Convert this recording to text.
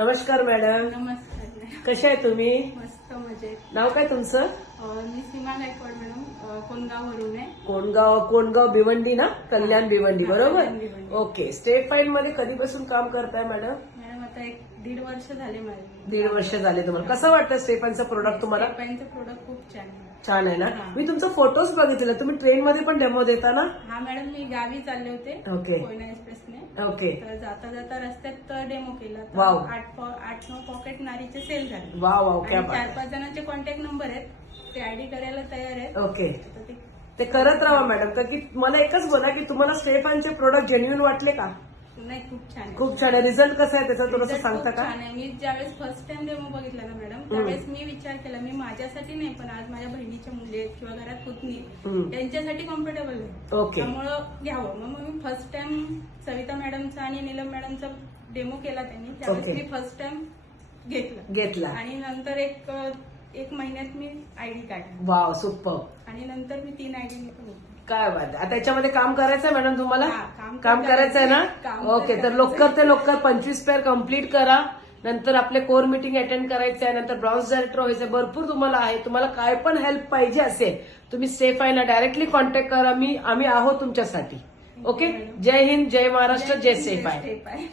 नमस्कार मॅडम. नमस्कार. कशा आहे तुम्ही? मस्त मजेत. नाव काय तुमचं? मी सीमा गायकवाड मॅडम, कोणगाववरून आहे. कोणगाव भिवंडी ना? कल्याण भिवंडी, हा, बरोबर? कल्याण भिवंडी. ओके. स्टेट फाईन मध्ये कधीपासून काम करताय मॅडम? मॅडम आता 1-1.5 वर्ष झाले माझे. 1.5 वर्ष झाले तुम्हाला. कसं वाटतं स्टेफानचं प्रोडक्ट तुम्हाला? पेनचं प्रोडक्ट खूप छान आहे. छान आहे ना? हा. मी तुमचा फोटोज बघितले. तुम्ही ट्रेन मध्ये पण डेमो देता ना? हा मॅडम, मी गावी चालले होते ओके. कोयना एक्सप्रेसने. ओके. तर जाता जाता रस्त्यात डेमो केला. वाव. 8-9 पॉकेट नारीचे सेल झाले. वाव, क्या आणि बात. 4-5 जणांचे कॉन्टॅक्ट नंबर आहेत, ते आयडी करायला तयार आहेत. ओके. तर ते करत राहा मॅडम. तर की मला एकच बोला की तुम्हाला स्टेफानचे प्रोडक्ट जेन्युइन वाटले का? नाही, खूप छान आहे. खूप छान आहे. रिझल्ट कसा आहे त्याचा थोडंसं रिझल्ट सांगता खूप का? छान आहे. मी ज्यावेळेस फर्स्ट टाइम डेमो बघितला ना मॅडम, त्यावेळेस मी विचार केला, मी माझ्यासाठी नाही पण आज माझ्या बहिणीच्या मुली आहेत किंवा घरात पुतणी हम्म. त्यांच्यासाठी कम्फर्टेबल आहे. ओके. त्यामुळं घ्यावं. मग मी फर्स्ट टाइम सविता मॅडमचा आणि नीलम मॅडमचा डेमो केला त्यांनी, त्यावेळेस ओके. मी फर्स्ट टाइम घेतला. आणि नंतर एक महिन्यात मी आयडी काढला वाव, सुपर. आणि नंतर मी 3 आयडी पण घेतली. काय बात आहे. आता याच्यामध्ये काम करायचंय मॅडम तुम्हाला? हा, काम करायचंय ना? काम तर ओके. तर करायचंय. लवकर ते लवकर 25 पेअर कम्प्लीट करा. नंतर आपले कोर मीटिंग अटेंड करायचं आहे. नंतर ब्राउन्स डायरेक्टर व्हायचं. भरपूर तुम्हाला आहे. तुम्हाला काय पण हेल्प पाहिजे असेल तुम्ही स्टेफाईनला डायरेक्टली कॉन्टॅक्ट करा. आम्ही आहोत तुमच्यासाठी. ओके. जय हिंद, जय महाराष्ट्र, जय स्टेफाई. स्टेप आहे.